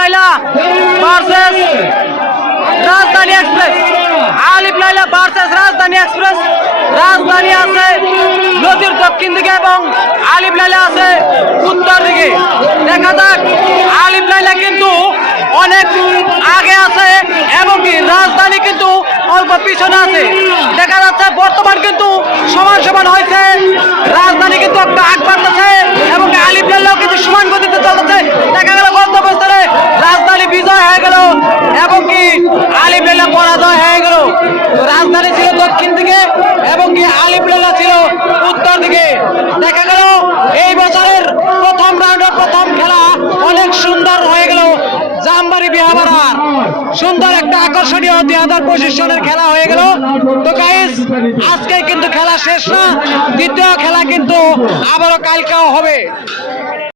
লাইলা, versus রাজধানী express. আলিফ লাইলা versus রাজধানী express. রাজধানী আছে নদীর দক্ষিণ দিকে এবং আলিফ লাইলা আছে উত্তর দিকে। দেখা যাক, আলিফ লাইলা কিন্তু অনেক আগে আছে এবং কি রাজধানী কিন্তু অল্প পিছনে আছে। দেখা যাচ্ছে বর্তমান কিন্তু সমান সমান হয়েছে রাজধানী কিন্তু একটা আগ বাড়তেছে এবং আলিফ লাইলাও কিন্তু সমান গতিতে চলতেছে দেখা গেল গন্তব্যস্থলে রাজধানী বিজয় হয়ে গেল এবং কি আলিফ লাইলা পরাজয় হয়ে গেল তো রাজধানী ছিল দক্ষিণ দিকে এবং কি লাইলা ছিল উত্তর দিকে। দেখা গেল, এই বছরের প্রথম রাউন্ডের প্রথম খেলা অনেক সুন্দর হয়ে গেল জামবাড়ি বিহাবাড়ার। সুন্দর একটা আকর্ষণীয় দুই হাজার পঁচিশ সনের খেলা হয়ে গেল। তো গাইস আজকে কিন্তু খেলা শেষ না, দ্বিতীয় খেলা কিন্তু আবারও কালকেও হবে।